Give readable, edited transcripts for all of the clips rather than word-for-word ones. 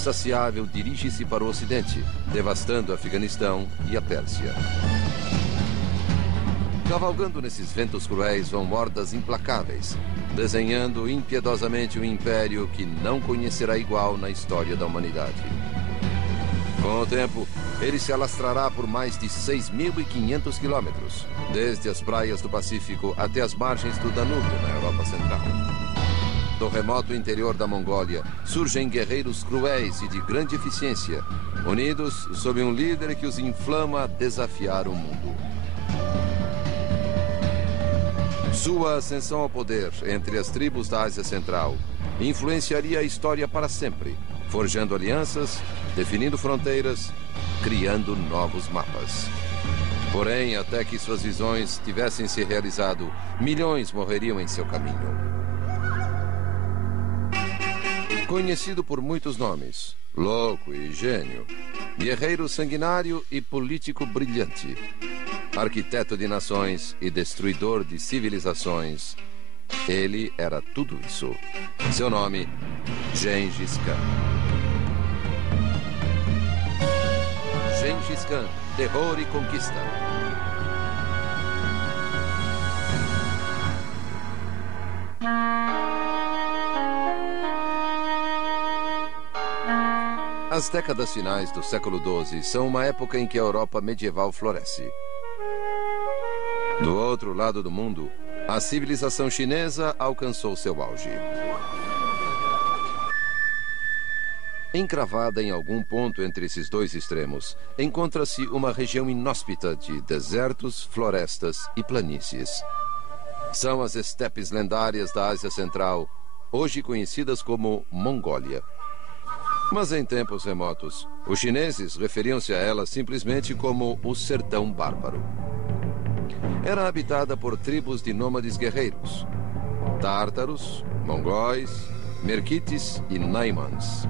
insaciável dirige-se para o ocidente, devastando o Afeganistão e a Pérsia. Cavalgando nesses ventos cruéis vão hordas implacáveis, desenhando impiedosamente um império que não conhecerá igual na história da humanidade. Com o tempo, ele se alastrará por mais de 6.500 quilômetros, desde as praias do Pacífico até as margens do Danúbio, na Europa Central. Do remoto interior da Mongólia, surgem guerreiros cruéis e de grande eficiência, unidos sob um líder que os inflama a desafiar o mundo. Sua ascensão ao poder entre as tribos da Ásia Central influenciaria a história para sempre, forjando alianças, definindo fronteiras, criando novos mapas. Porém, até que suas visões tivessem se realizado, milhões morreriam em seu caminho. Conhecido por muitos nomes, louco e gênio, guerreiro sanguinário e político brilhante, arquiteto de nações e destruidor de civilizações, ele era tudo isso. Seu nome, Gengis Khan. Gengis Khan, terror e conquista. As décadas finais do século XII são uma época em que a Europa medieval floresce. Do outro lado do mundo, a civilização chinesa alcançou seu auge. Encravada em algum ponto entre esses dois extremos, encontra-se uma região inóspita de desertos, florestas e planícies. São as estepes lendárias da Ásia Central, hoje conhecidas como Mongólia. Mas em tempos remotos, os chineses referiam-se a ela simplesmente como o Sertão Bárbaro. Era habitada por tribos de nômades guerreiros, tártaros, mongóis, merquites e naimans.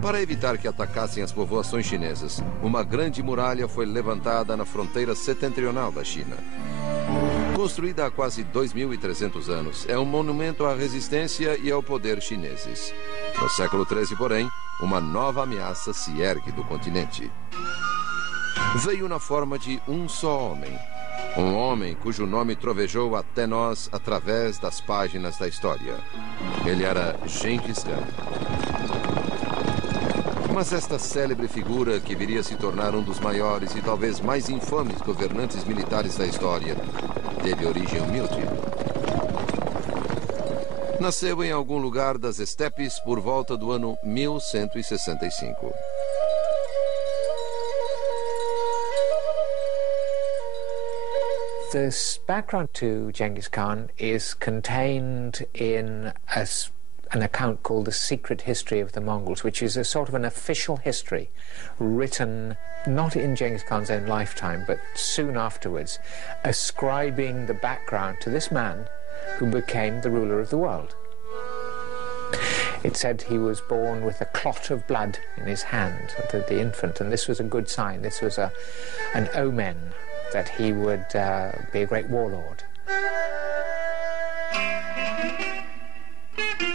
Para evitar que atacassem as povoações chinesas, uma grande muralha foi levantada na fronteira setentrional da China. Construída há quase 2.300 anos, é um monumento à resistência e ao poder chineses. No século XIII, porém, uma nova ameaça se ergue do continente. Veio na forma de um só homem. Um homem cujo nome trovejou até nós através das páginas da história. Ele era Gengis Khan. Mas esta célebre figura, que viria a se tornar um dos maiores e talvez mais infames governantes militares da história, teve origem humilde. Nasceu em algum lugar das estepes por volta do ano 1165. This background to Genghis Khan is contained in an account called The Secret History of the Mongols, which is a sort of an official history written not in Genghis Khan's own lifetime, but soon afterwards, ascribing the background to this man who became the ruler of the world. It said he was born with a clot of blood in his hand, the infant, and this was a good sign. This was an omen that he would be a great warlord.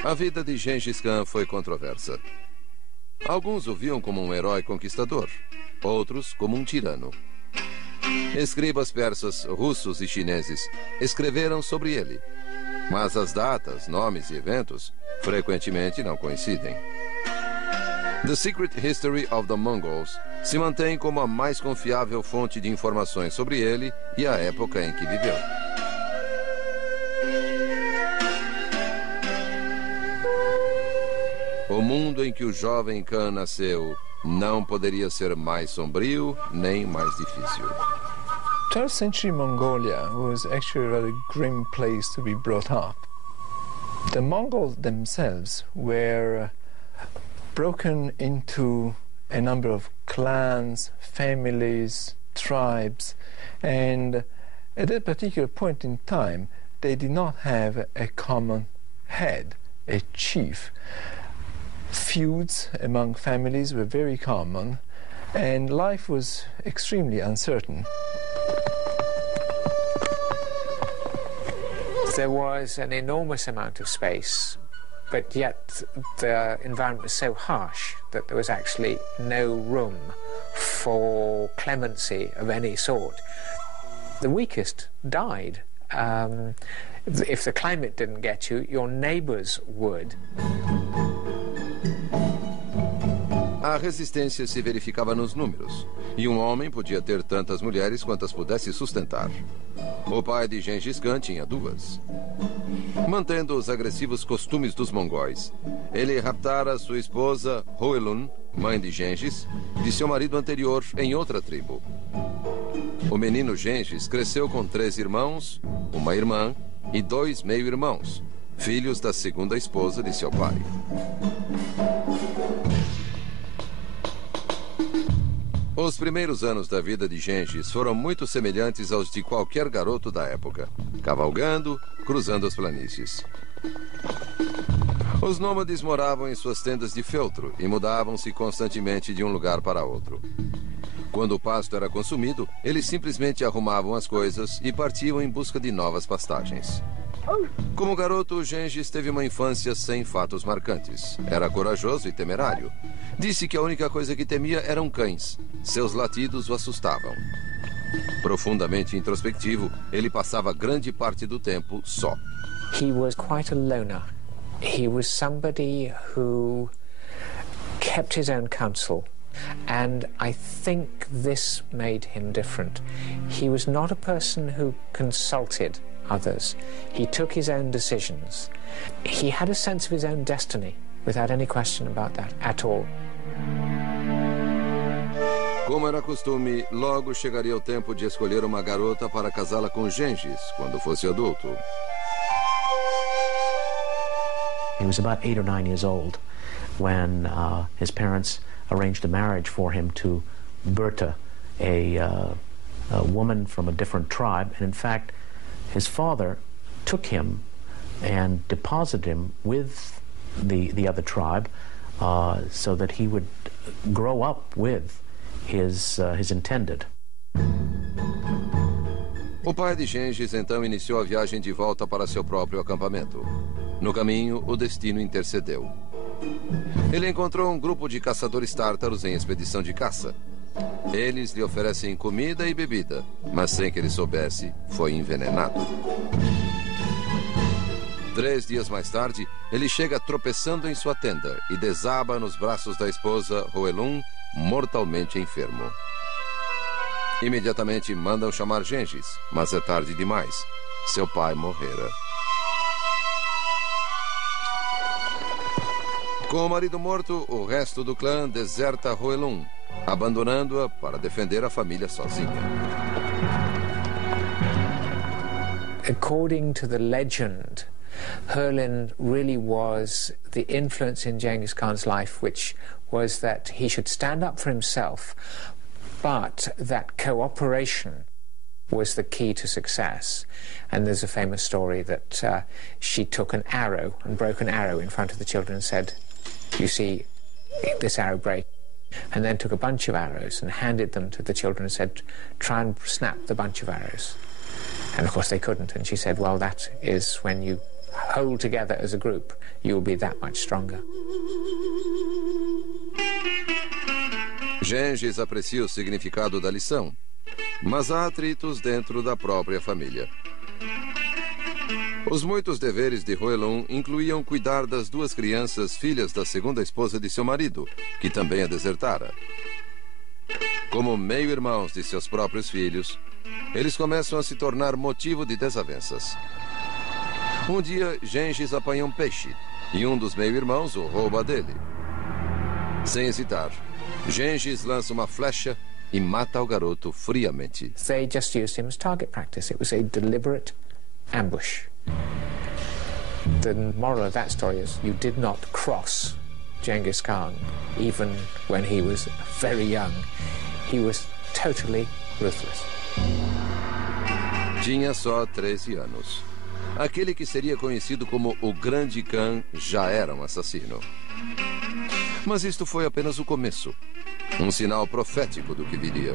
A vida de Gengis Khan foi controversa. Alguns o viam como um herói conquistador, outros como um tirano. Escribas persas, russos e chineses escreveram sobre ele, mas as datas, nomes e eventos frequentemente não coincidem. The Secret History of the Mongols se mantém como a mais confiável fonte de informações sobre ele e a época em que viveu. O mundo em que o jovem Khan nasceu não poderia ser mais sombrio nem mais difícil. 12th century Mongolia was actually a rather grim place to be brought up. The Mongols themselves were broken into a number of clans, families, tribes, and at that particular point in time, they did not have a common head, a chief. Feuds among families were very common, and life was extremely uncertain. There was an enormous amount of space but yet the environment was so harsh that there was actually no room for clemency of any sort. The weakest died. If the climate didn't get you, your neighbors would. A resistência se verificava nos números, e um homem podia ter tantas mulheres quantas pudesse sustentar. O pai de Gengis Khan tinha duas. Mantendo os agressivos costumes dos mongóis, ele raptara sua esposa Hoelun, mãe de Gengis, de seu marido anterior em outra tribo. O menino Gengis cresceu com 3 irmãos, uma irmã e 2 meio-irmãos, filhos da segunda esposa de seu pai. Os primeiros anos da vida de Gengis foram muito semelhantes aos de qualquer garoto da época, cavalgando, cruzando as planícies. Os nômades moravam em suas tendas de feltro e mudavam-se constantemente de um lugar para outro. Quando o pasto era consumido, eles simplesmente arrumavam as coisas e partiam em busca de novas pastagens. Como garoto, Gengis teve uma infância sem fatos marcantes. Era corajoso e temerário. Disse que a única coisa que temia eram cães. Seus latidos o assustavam. Profundamente introspectivo, ele passava grande parte do tempo só. He was quite a loner. He was somebody who kept his own counsel. And I think this made him different. He was not a person who consulted others. He took his own decisions. He had a sense of his own destiny, without any question about that at all. Como era costume, logo chegaria o tempo de escolher uma garota para casá-la com Gengis, quando fosse adulto. He was about 8 or 9 years old when his parents arranged a marriage for him to Berta, a woman from a different tribe. And in fact, his father took him and deposited him with the other tribe so that he would grow up with his intended. O pai de Gengis então iniciou a viagem de volta para seu próprio acampamento. No caminho, o destino intercedeu. Ele encontrou um grupo de caçadores tártaros em expedição de caça. Eles lhe oferecem comida e bebida, mas sem que ele soubesse, foi envenenado. 3 dias mais tarde, ele chega tropeçando em sua tenda e desaba nos braços da esposa Hoelun, mortalmente enfermo. Imediatamente mandam chamar Gengis, mas é tarde demais. Seu pai morrera. Com o marido morto, o resto do clã deserta Hoelun, abandonando-a para defender a família sozinha. According to the legend, Hoelun really was the influence in Genghis Khan's life, which was that he should stand up for himself, but that cooperation was the key to success. And there's a famous story that she took an arrow and broke an arrow in front of the children and said, "You see, this arrow break," and then took a bunch of arrows and handed them to the children and said, "Try and snap the bunch of arrows." And of course they couldn't, and she said, "Well, that is when you hold together as a group, you'll be that much stronger." Gengis aprecia o significado da lição, mas há atritos dentro da própria família. Os muitos deveres de Hoelun incluíam cuidar das 2 crianças filhas da segunda esposa de seu marido, que também a desertara. Como meio-irmãos de seus próprios filhos, eles começam a se tornar motivo de desavenças. Um dia, Gengis apanha um peixe e um dos meio-irmãos o rouba dele. Sem hesitar, Gengis lança uma flecha e mata o garoto friamente. They just used him as target practice. It was a deliberate ambush. The moral of that story is you did not cross Genghis Khan, even when he was very young. He was totally ruthless. Tinha só 13 anos. Aquele que seria conhecido como o Grande Khan já era um assassino. Mas isto foi apenas o começo. Um sinal profético do que viria.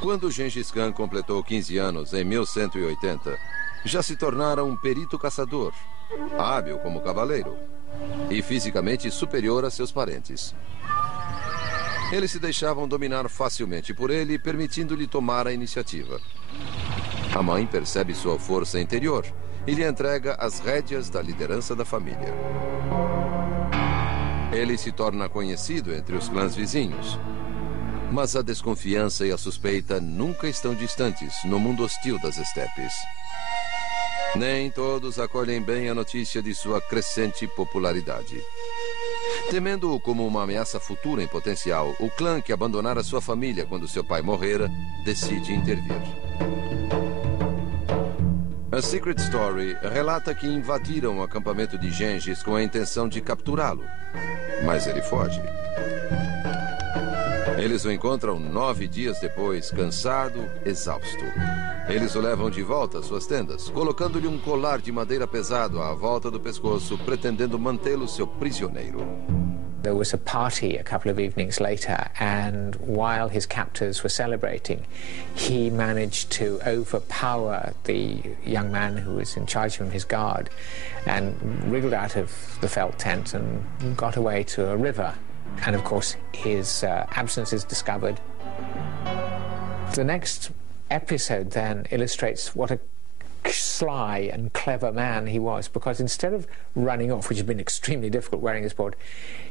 Quando Gengis Khan completou 15 anos, em 1180, já se tornara um perito caçador, hábil como cavaleiro e fisicamente superior a seus parentes. Eles se deixavam dominar facilmente por ele, permitindo-lhe tomar a iniciativa. A mãe percebe sua força interior e lhe entrega as rédeas da liderança da família. Ele se torna conhecido entre os clãs vizinhos. Mas a desconfiança e a suspeita nunca estão distantes no mundo hostil das estepes. Nem todos acolhem bem a notícia de sua crescente popularidade. Temendo-o como uma ameaça futura em potencial, o clã que abandonara sua família quando seu pai morrera, decide intervir. A Secret Story relata que invadiram o acampamento de Gengis com a intenção de capturá-lo, mas ele foge. Eles o encontram 9 dias depois, cansado, exausto. Eles o levam de volta às suas tendas, colocando-lhe um colar de madeira pesado à volta do pescoço, pretendendo mantê-lo seu prisioneiro. There was a party a couple of evenings later, and while his captors were celebrating, he managed to overpower the young man who was in charge of him, his guard, and wriggled out of the felt tent and got away to a river. And of course, his absence is discovered. The next episode then illustrates what a sly and clever man he was, because instead of running off, which had been extremely difficult wearing his board,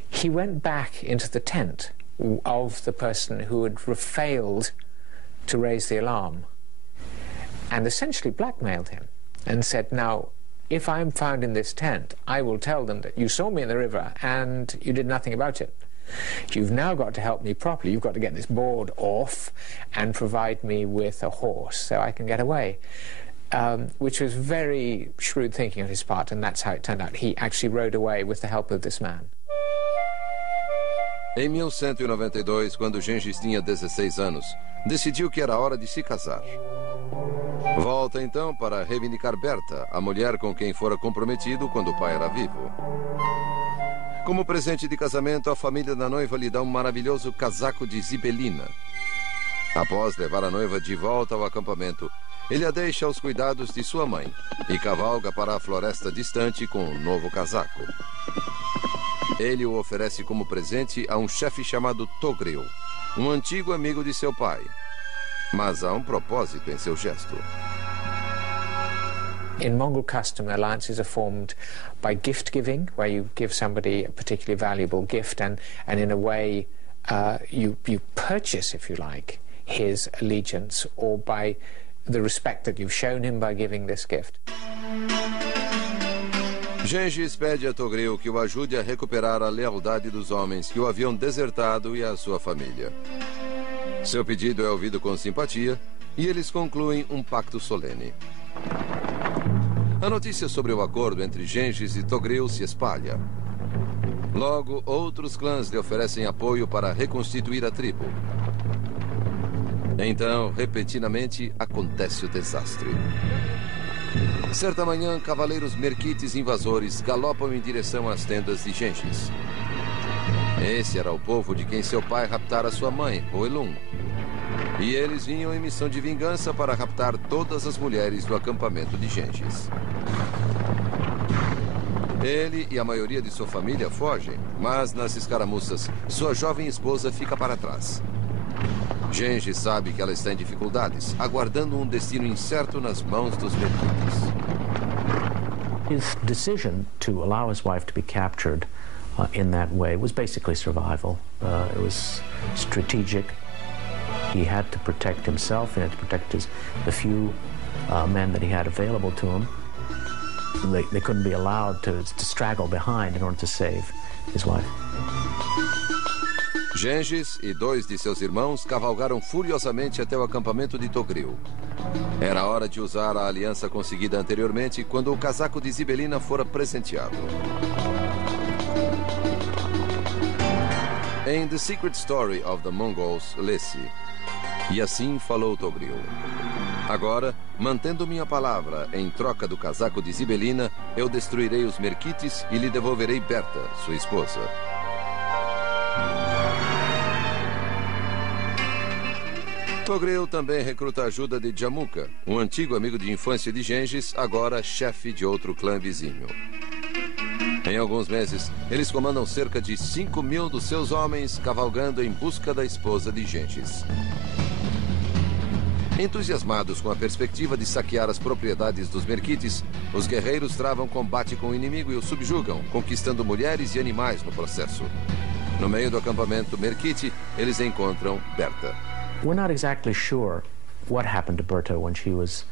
he went back into the tent of the person who had failed to raise the alarm and essentially blackmailed him and said, now, if I'm found in this tent, I will tell them that you saw me in the river and you did nothing about it. You've now got to help me properly. You've got to get this board off and provide me with a horse so I can get away. Which was very shrewd thinking on his part, and that's how it turned out. He actually rode away with the help of this man. Em 1192, quando Gengis tinha 16 anos, decidiu que era hora de se casar. Volta então para reivindicar Berta, a mulher com quem fora comprometido quando o pai era vivo. Como presente de casamento, a família da noiva lhe dá um maravilhoso casaco de zibelina. Após levar a noiva de volta ao acampamento, ele a deixa aos cuidados de sua mãe e cavalga para a floresta distante com um novo casaco. Ele o oferece como presente a um chefe chamado Togril, um antigo amigo de seu pai. Mas há um propósito em seu gesto. In Mongol custom, alliances are formed by gift giving, where you give somebody a particularly valuable gift, and in a way you purchase, if you like, his allegiance, or by the respect that you've shown him by giving this gift. Gengis pede a Togril que o ajude a recuperar a lealdade dos homens que o haviam desertado e a sua família. Seu pedido é ouvido com simpatia e eles concluem um pacto solene. A notícia sobre o acordo entre Gengis e Togril se espalha. Logo, outros clãs lhe oferecem apoio para reconstituir a tribo. Então, repentinamente, acontece o desastre. Certa manhã, cavaleiros merquites invasores galopam em direção às tendas de Gengis. Esse era o povo de quem seu pai raptara sua mãe, Oelum. E eles vinham em missão de vingança para raptar todas as mulheres do acampamento de Gengis. Ele e a maioria de sua família fogem, mas nas escaramuças, sua jovem esposa fica para trás. Gengis sabe que ela está em dificuldades, aguardando um destino incerto nas mãos dos merquites. His decision to allow his wife to be captured in that way was basically survival. It was strategic. He had to protect himself. He had to protect the few men that he had available to him. They couldn't be allowed to straggle behind in order to save his wife. Gengis e 2 de seus irmãos cavalgaram furiosamente até o acampamento de Togril. Era hora de usar a aliança conseguida anteriormente quando o casaco de zibelina fora presenteado. Em The Secret Story of the Mongols, lê-se: E assim falou Togril: Agora, mantendo minha palavra em troca do casaco de zibelina, eu destruirei os merquites e lhe devolverei Berta, sua esposa. Togril também recruta a ajuda de Jamuka, um antigo amigo de infância de Gengis, agora chefe de outro clã vizinho. Em alguns meses, eles comandam cerca de 5.000 dos seus homens cavalgando em busca da esposa de Gengis. Entusiasmados com a perspectiva de saquear as propriedades dos Merkites, os guerreiros travam combate com o inimigo e o subjugam, conquistando mulheres e animais no processo. No meio do acampamento Merkite, eles encontram Berta. We're not exactly sure what happened to Berta when she was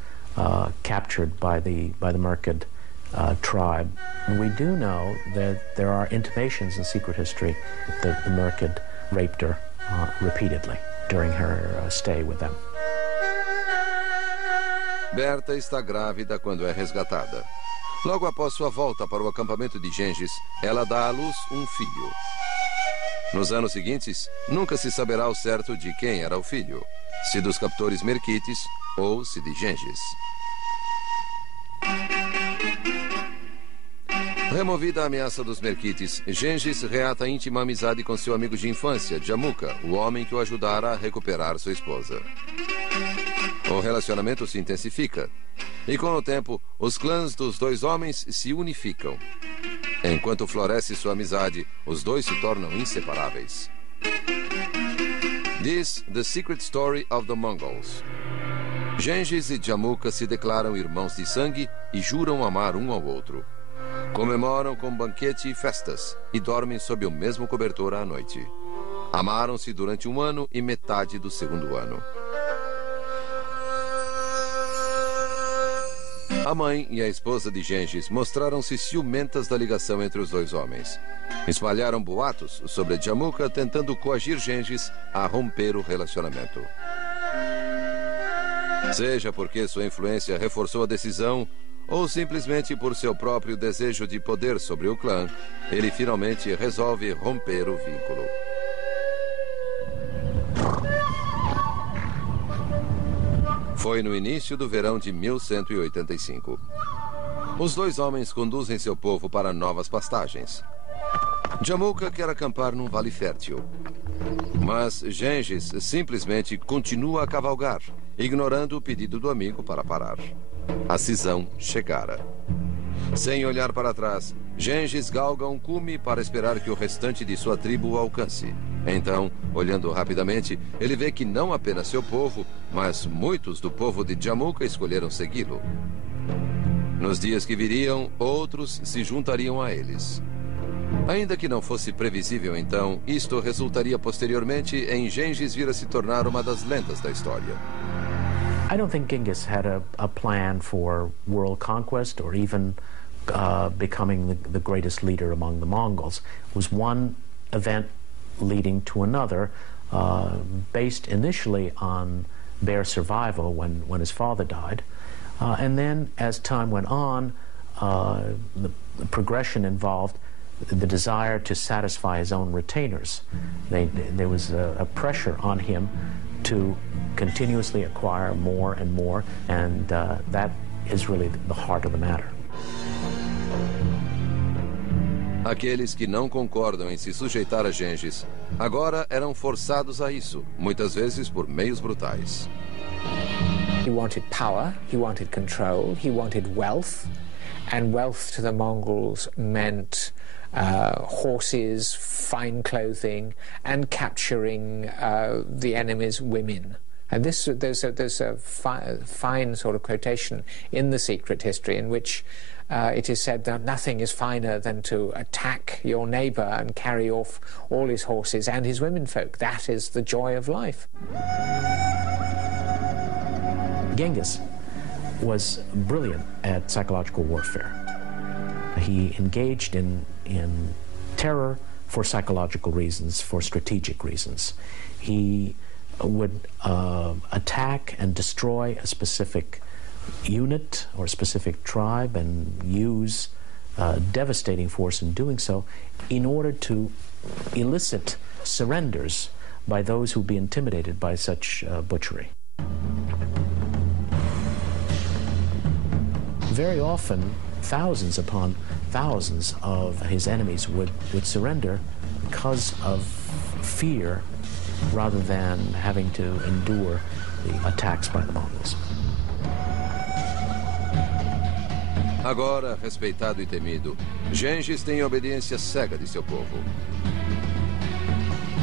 captured by the Merkid tribe. We do know that there are intimations in secret history that the Merkid raped her repeatedly during her stay with them. Berta está grávida quando é resgatada. Logo após sua volta para o acampamento de Gengis, ela dá à luz um filho. Nos anos seguintes, nunca se saberá ao certo de quem era o filho, se dos captores Merkites ou se de Gengis. Removida a ameaça dos Merkites, Gengis reata íntima amizade com seu amigo de infância, Jamuka, o homem que o ajudara a recuperar sua esposa. O relacionamento se intensifica, e com o tempo, os clãs dos dois homens se unificam. Enquanto floresce sua amizade, os dois se tornam inseparáveis. This, the secret story of the Mongols. Gengis e Jamuka se declaram irmãos de sangue e juram amar um ao outro. Comemoram com banquete e festas e dormem sob o mesmo cobertor à noite. Amaram-se durante 1 ano e metade do segundo ano. A mãe e a esposa de Gengis mostraram-se ciumentas da ligação entre os dois homens. Espalharam boatos sobre Jamuka, tentando coagir Gengis a romper o relacionamento. Seja porque sua influência reforçou a decisão, ou simplesmente por seu próprio desejo de poder sobre o clã, ele finalmente resolve romper o vínculo. Foi no início do verão de 1185. Os dois homens conduzem seu povo para novas pastagens. Jamuka quer acampar num vale fértil. Mas Gengis simplesmente continua a cavalgar, ignorando o pedido do amigo para parar. A cisão chegara. Sem olhar para trás, Gengis galga um cume para esperar que o restante de sua tribo o alcance. Então, olhando rapidamente, ele vê que não apenas seu povo, mas muitos do povo de Jamuka escolheram segui-lo. Nos dias que viriam, outros se juntariam a eles. Ainda que não fosse previsível então, isto resultaria posteriormente em Gengis vir a se tornar uma das lendas da história. I don't think Genghis had a plan for world conquest or even becoming the greatest leader among the Mongols. It was one event leading to another, based initially on their survival when his father died. And then as time went on, the progression involved the desire to satisfy his own retainers. There was a pressure on him to continuously acquire more and more, and that is really the heart of the matter. Aqueles que não concordam em se sujeitar a Gengis agora eram forçados a isso, muitas vezes por meios brutais. He wanted power, he wanted control, he wanted wealth, and wealth to the Mongols meant horses, fine clothing, and capturing the enemy's women. And there's a fine sort of quotation in the secret history in which it is said that nothing is finer than to attack your neighbor and carry off all his horses and his womenfolk. That is the joy of life. Genghis was brilliant at psychological warfare. He engaged in terror for psychological reasons, for strategic reasons. He would attack and destroy a specific unit or a specific tribe and use devastating force in doing so in order to elicit surrenders by those who would be intimidated by such butchery. Very often, thousands upon thousands of his enemies would surrender because of fear rather than having to endure the attacks by the Mongols. Agora, respeitado e temido, Gengis tem a obediência cega de seu povo.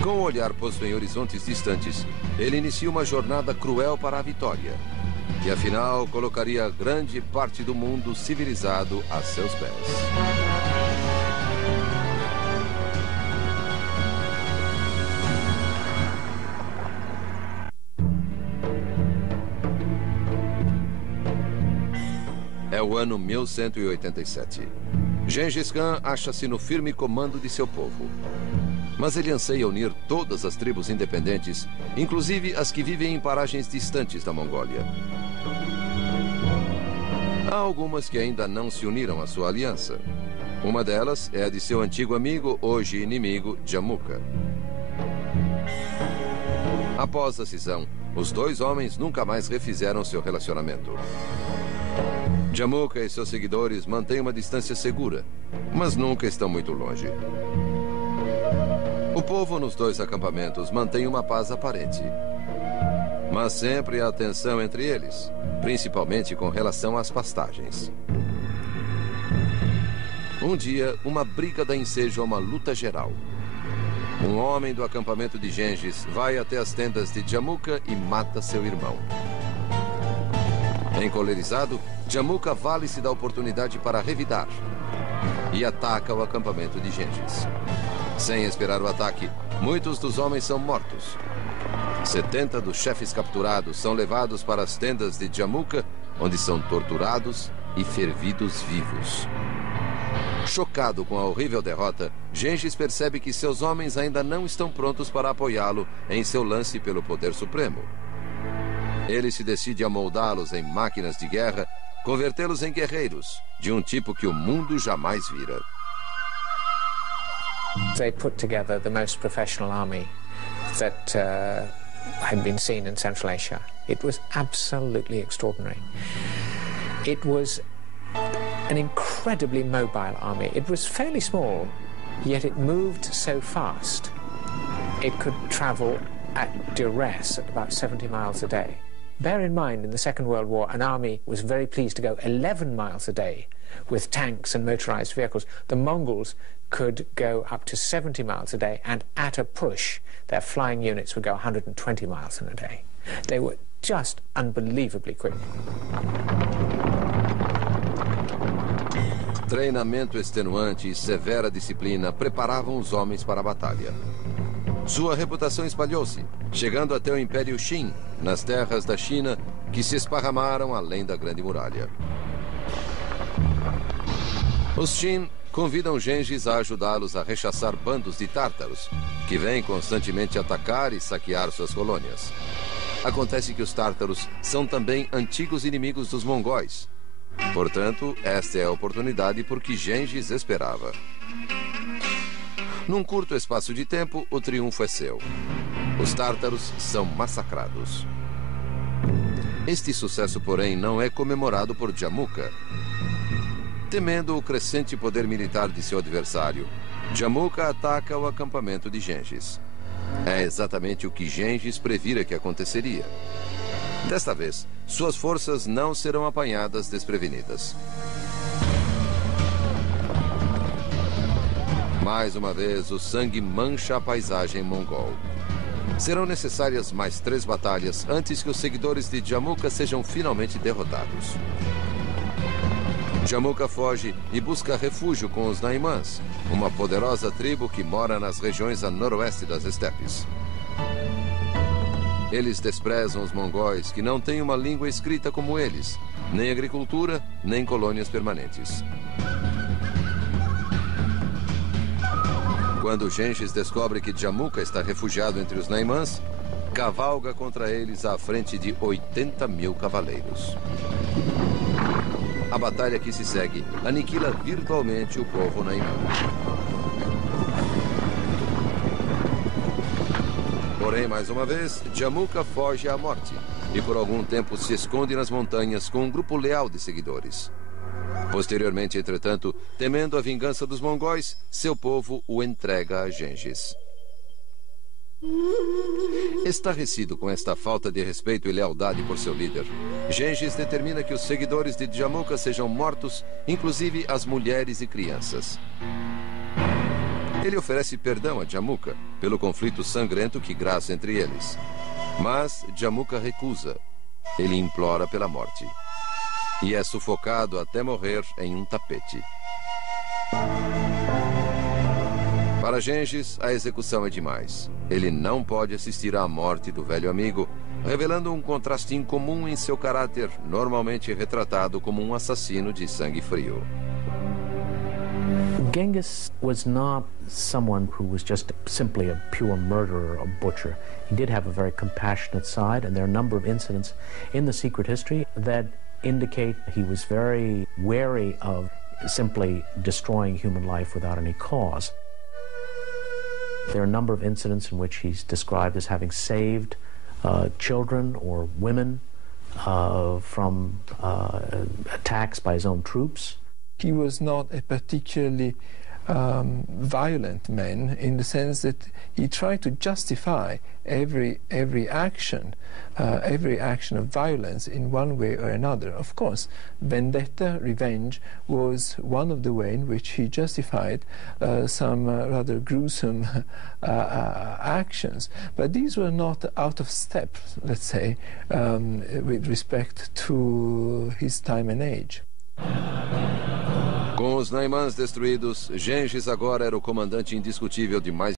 Com o olhar posto em horizontes distantes, ele inicia uma jornada cruel para a vitória, que afinal colocaria grande parte do mundo civilizado a seus pés. É o ano 1187. Gengis Khan acha-se no firme comando de seu povo. Mas ele anseia unir todas as tribos independentes, inclusive as que vivem em paragens distantes da Mongólia. Há algumas que ainda não se uniram à sua aliança. Uma delas é a de seu antigo amigo, hoje inimigo, Jamuka. Após a cisão, os dois homens nunca mais refizeram seu relacionamento. Jamuka e seus seguidores mantêm uma distância segura, mas nunca estão muito longe. O povo nos dois acampamentos mantém uma paz aparente. Mas sempre há tensão entre eles, principalmente com relação às pastagens. Um dia, uma briga dá ensejo a uma luta geral. Um homem do acampamento de Gengis vai até as tendas de Jamuka e mata seu irmão. Encolerizado, Jamuka vale-se da oportunidade para revidar e ataca o acampamento de Gengis. Sem esperar o ataque, muitos dos homens são mortos. 70 dos chefes capturados são levados para as tendas de Jamuka, onde são torturados e fervidos vivos. Chocado com a horrível derrota, Gengis percebe que seus homens ainda não estão prontos para apoiá-lo em seu lance pelo poder supremo. Ele se decide a moldá-los em máquinas de guerra, convertê-los em guerreiros, de um tipo que o mundo jamais vira. They put together the most professional army that had been seen in Central Asia. It was absolutely extraordinary. It was an incredibly mobile army. It was fairly small, yet it moved so fast. It could travel at duress at about 70 miles a day. Bear in mind, in the Second World War, an army was very pleased to go 11 miles a day with tanks and motorized vehicles. The Mongols could go up to 70 miles a day, and at a push, their flying units would go 120 miles in a day. They were just unbelievably quick. Treinamento extenuante e severa disciplina preparavam os homens para a batalha. Sua reputação espalhou-se, chegando até o Império Qin, nas terras da China, que se esparramaram além da Grande Muralha. Os Qin convidam Gengis a ajudá-los a rechaçar bandos de tártaros, que vêm constantemente atacar e saquear suas colônias. Acontece que os tártaros são também antigos inimigos dos mongóis. Portanto, esta é a oportunidade por que Gengis esperava. Num curto espaço de tempo, o triunfo é seu. Os tártaros são massacrados. Este sucesso, porém, não é comemorado por Jamuka. Temendo o crescente poder militar de seu adversário, Jamuka ataca o acampamento de Gengis. É exatamente o que Gengis previra que aconteceria. Desta vez, suas forças não serão apanhadas desprevenidas. Mais uma vez, o sangue mancha a paisagem mongol. Serão necessárias mais 3 batalhas antes que os seguidores de Jamuka sejam finalmente derrotados. Jamuka foge e busca refúgio com os Naimãs, uma poderosa tribo que mora nas regiões a noroeste das estepes. Eles desprezam os mongóis, que não têm uma língua escrita como eles, nem agricultura, nem colônias permanentes. Quando Gengis descobre que Jamuka está refugiado entre os Naimãs, cavalga contra eles à frente de 80 mil cavaleiros. A batalha que se segue aniquila virtualmente o povo Naimã. Porém, mais uma vez, Jamuka foge à morte e por algum tempo se esconde nas montanhas com um grupo leal de seguidores. Posteriormente, entretanto, temendo a vingança dos mongóis, seu povo o entrega a Gengis. Estarrecido com esta falta de respeito e lealdade por seu líder, Gengis determina que os seguidores de Djamuqa sejam mortos, inclusive as mulheres e crianças. Ele oferece perdão a Djamuqa pelo conflito sangrento que graça entre eles. Mas Djamuqa recusa. Ele implora pela morte. E é sufocado até morrer em um tapete. Para Gengis, a execução é demais. Ele não pode assistir à morte do velho amigo, revelando um contraste incomum em seu caráter, normalmente retratado como um assassino de sangue frio. Genghis was not someone who was just simply a pure murderer, a butcher. He did have a very compassionate side, and there are a number of incidents in the secret history that indicate he was very wary of simply destroying human life without any cause. There are a number of incidents in which he's described as having saved children or women from attacks by his own troops. He was not a particularly violent man, in the sense that he tried to justify every action of violence in one way or another. Of course, vendetta, revenge, was one of the ways in which he justified some rather gruesome actions. But these were not out of step, let's say, with respect to his time and age. Com os Naimãs destruídos, Gengis agora era o comandante indiscutível de mais